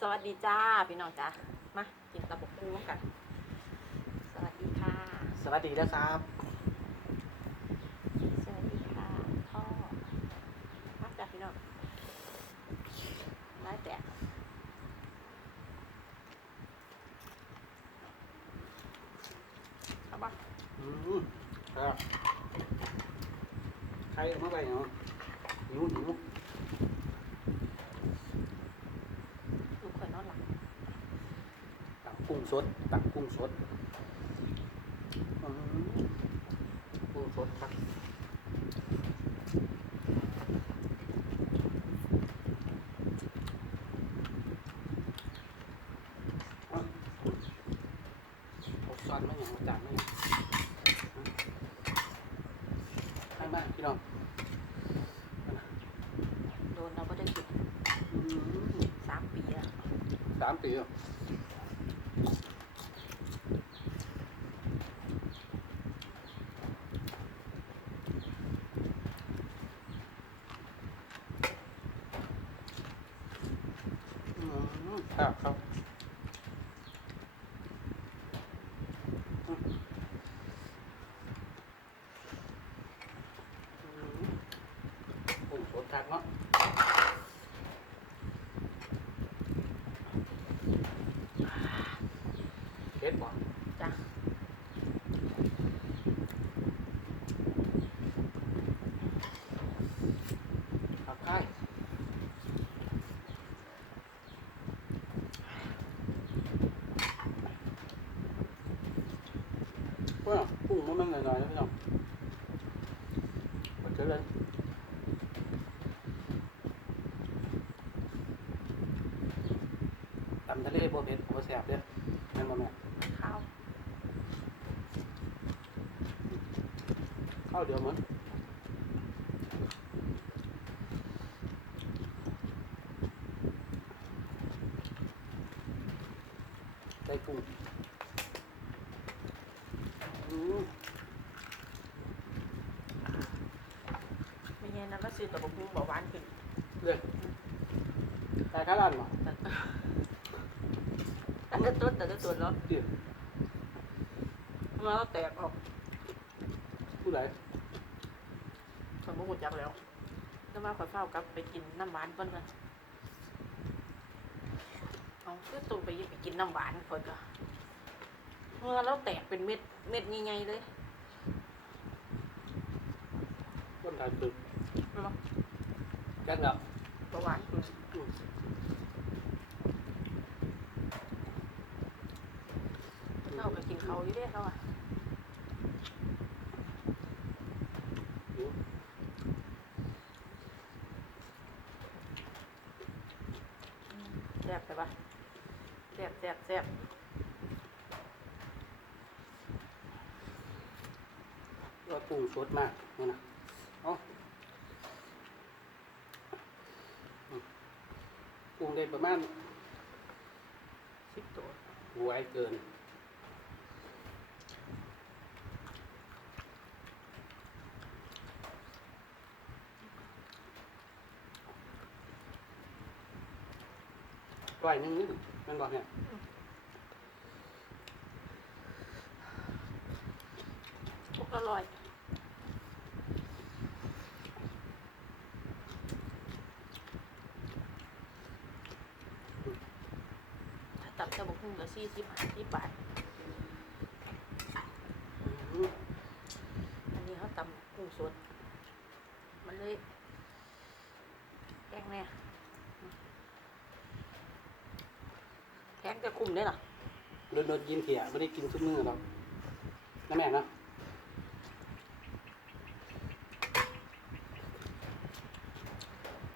สวัสดีจ้าพี่น้องจ้ามากินตะบกกุ้งกัน สวัสดีค่ะ สวัสดีนะครับ สวัสดีค่ะพ่อมาจ้าพี่น้องได้แต่เอาปะอืมครับใครเอามาไปเนาะหิวหิว ลูกเคยนอนหลับ ตั กกุ้งสดตักกุ้งสดอืมกุ้งสดครับเอาเอาซ้อนมาอย่างมาจานมาอย่างให้มาพี่น้องโดนเราก็ได้กินอืมสามปีแล้วสามปีแล้วอืม ครับครับอืมอืมโอ้โหสดจัดเนาะ เผ็ดบ่ จ้ะ ผักไข่เพื่อนกุ้งมันมันหน่อยๆนะพี่น้องมาเจอเลยตำทะเลบ่เผ็ดบ่แซ่บเด้อแม่นบ่แม่ข้าวข้าวเดียวมั้งได้กุ้งอืมไม่ใช่นั้นก็ซื้อตะบกกุ้งเบาหวานขึ้นเลือกได้ข้าวร้านบ่แต่แต่ต้นแต่แต่ต้นแล้วเดี๋ยวมันก็แตกออกผู้ใดคนบ่หูจักแล้วแล้วมาขอยเฝ้ากลับไปกินน้ำหวานก่อนกันเอาคือตัวไปไปกินน้ำหวานคนก็เมื่อแล้วแตกเป็นเม็ดเม็ดใหญ่ๆเลยคนถ่ายตึกเนาะแก๊สแล้วเบาหวานขึ้นอืมเราก็กิน เขาอยู่ด้วยเขาอะแซ่บไปปะแซ่บแซ่บแซ่บว่ากุ้งสดมากนี่นะเอาอืมกุ้งได้ประมาณสิบตัวหวไอ้เกิน ก้อยหนึงนี่มันบอกเนี่ยอร่อยถ้าตับจะบกหุ่งละสี่สิบห้าสิบบาท อืม อันนี้เขาตำกุ้งสด มันเลยแกงแน่แกงจะคุ้มได้หรอโดนโดนกินเถี่ยไม่ได้กินทุกมื้อหรอกนะแม่เนาะ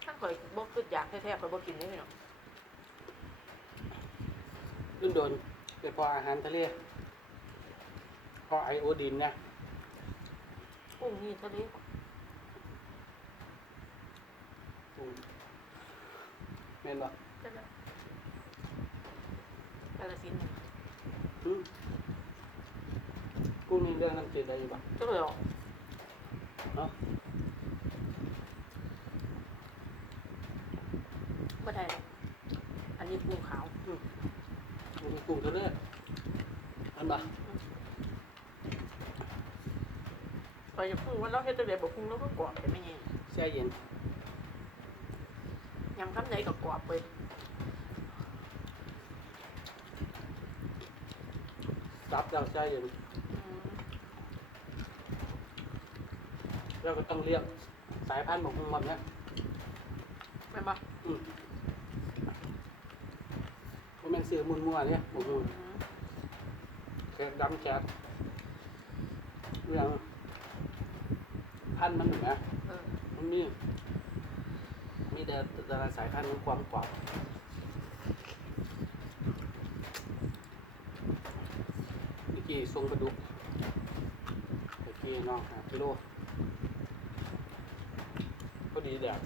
ถ้าเคยบ่คืออยากแท้ๆเคยบ่กินได้ไหมเนาะโดนโดนไปพออาหารทะเลพอไอโอดีนนะกุ้งนี่ทะเลอืมแม่นบ่ใช่ไหม กาลสินธุ์เนี่ยอืมกุ้งนี่เรื่องน้ำจืดได้อยู่บ่ก็เลยออกเนาะบ่ได้หรอกอันนี้นี้กุ้งขาวกุ้งกุ้งตัวเลือดอันบ่ไปจะพุ่งว่าเราเฮ็ดจังไดบ่พุ่งแล้วก็กรอบไปไม่ไงแช่เย็นยำคำใดก็กรอบไป ซับแล้วแช่เย็นอืมแล้วก็ต้องเรียกสายพันธุ์ของมันนะแม่นบ่อืมมันเป็นซื้อมุนมัวเนี่ยบุมูอืมแขกดำแขกเรื่องพันธุ์มันเหมือนนะเออมันมี มีแต่แต่ละสายพันธุ์มันความกรอบเมื่อ กี้ทรงประดุกเมื่อกี้น้องหากิโลก็ดีแดด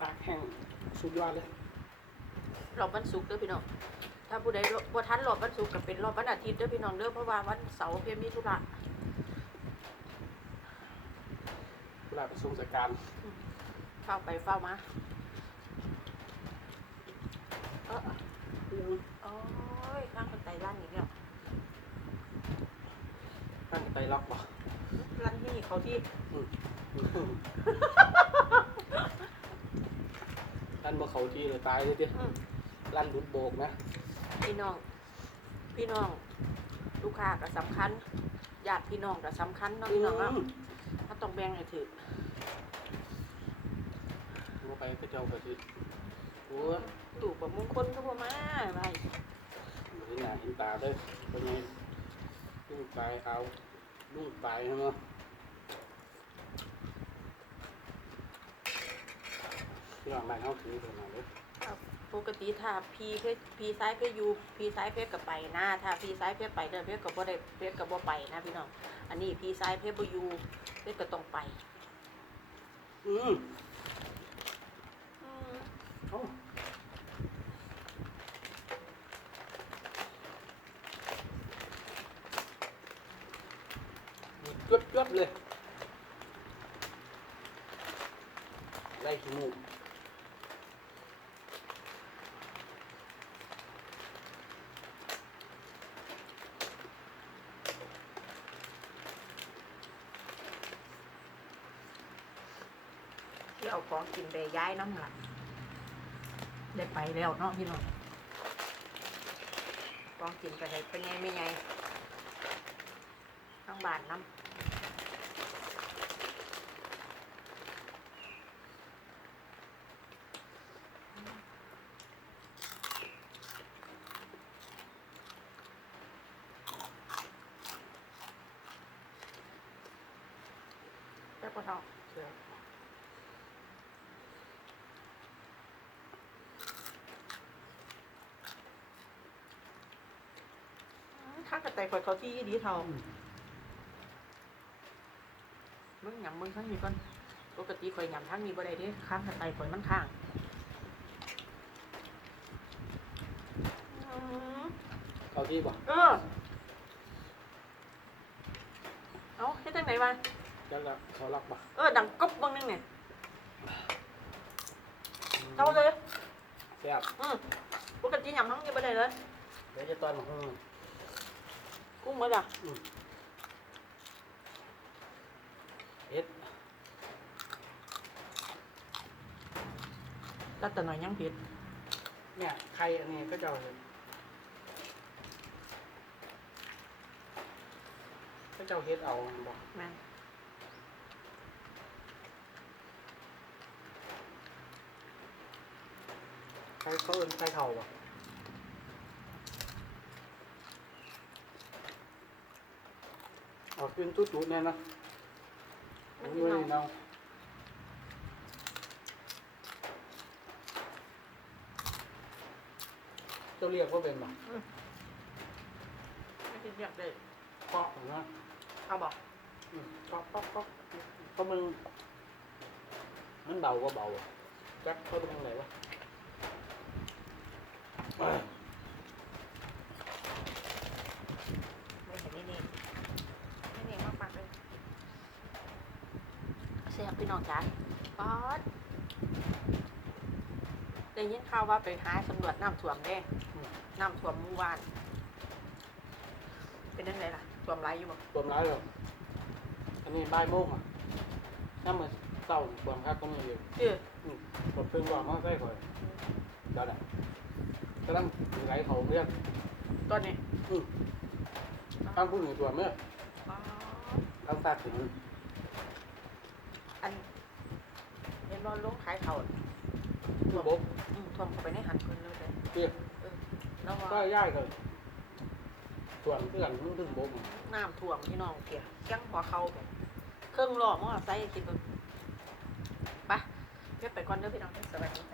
ปากแห้งสุดยอดเลยรอบวันศุกร์เด้อพี่น้อง ถ้าผู้ใดบ่ทันรอบวันศุกร์ก็เป็นรอบวันอาทิตย์เด้อพี่น้องเด้อเพราะว่าวันเสาร์เพียงมีธุระเวลาไปทรงสการเฝ้าไปเฝ้ามาเออ โอ้ยข้างคนไตร่างอีกแล้วตั้งไตล็อกบ่รันที่นี่เขาที่ลั่นบ่เขาที่เลยตายเลยดิอืมลั่นหลุดโบกนะพี่น้อง พี่น้อง ลูกค้าก็สำคัญญาติพี่น้องก็สำคัญเนาะพี่น้องเนาะมเขาต้องแบ่งให้ถือบ่ไปก็เจ้าก็สิโอ้ยตู่กับมงคลก็บ่มาไปบ่เห็นหน้าเห็นตาเลยเป็นไงลุงปลายเอาลุงปลายใช่ไหมพี่น้องบ้านเฮาถือกันมาเลยปกติถ้าพี่เพชรพี่ซ้ายเพชรอยู่พี่ซ้ายเพชรก็ไปนะถ้าพี่ซ้ายเพชรไปเด้อเพชรก็บ่ได้เพชรก็บ่ไปนะพี่น้องอันนี้พี่ซ้ายเพชรบ่อยู่เพชรก็ต้องไป อืมอืมเอ้า จวดจวดๆเลยไล่ขี้มูกที่เอาของกินไปย้ายน้ำหลัง ได้ไปแล้วเนาะพี่น้องของกินไปได้เป็นไงไม่ไงทั้งบาดน้ำ ข้างกระต่ายข่อยเขาที่ดีเทามึงหยำมึงทั้งนี้ก่อนปกติข่อยหยำทั้งนี้บ่ได้เด้ข้างกระต่ายข่อยมันข้างอืมเอาที่บ่เออเอาเฮ็ดจังไหนวะจะละเขารักบ่เออดังก๊อบเบางนึงเนี่ยเท่าเลยแซ่บอืมปกติหยำทั้งนี้บ่ได้เลยเดี๋ยวจะตอนของ กุ้งมาจ้ะเอ็ดแล้วแต่หน่อยยังเผ็ดเนี่ยไข่อันนี้ก็จะเอาก็จะเอาเฮ็ดเอาบอกแม่นไข่เขาเอิ้นไข่เข่าบ่ เอาขึ้นตุ๊ดๆเนี่ยนะมัมันนสิไม่เน่าเนาเจ้าเรียกว่าเป็นบ่ไม่คิดอยากได้เกาะนะเอาบอกอืมเกาะเกาะเกาะเพราะมันมันเบาก็เบาอะจักเขาเป็นทางไหนวะ ไม่เห็นนี่นี่นี่นี่มากปากเลย พี่ น้องจ๋าป๊อดได้ยินข่าวว่าไปหาสำรวจน้ำท่วมเด้อืมน้ำท่วมหมู่บ้าน เป็นยังไงล่ะท่วมไรอยู่บ่รวมร้ายเลยอันนี้บ่ายโมงอะน้ำมันเศร้าความคักก็มีอยู่เอออืมผมเพิ่งว่ามาใกล้ข่อยเดี๋ยวแหละกำลังไหลเขาเรียกตอนนี้อืมทางผู้หนึ่งตัวเมื่ออ๋อทางตาถึง อัน เห็นว่าลงขายเขาวผู้บกอืมท่วมเข้าไปในหันคนเลยเลยเรียกแล้วว่าก็ย่ายกันส่วนเพื่อนมันถึงบกน้ำท่วมพี่น้องเกียยังหัวเขาแบบเครื่องหล่อมอไซค์คิดว่าไปเพื่อไปก่อนเด้อพี่น้องเด้อสวัสดีจ้า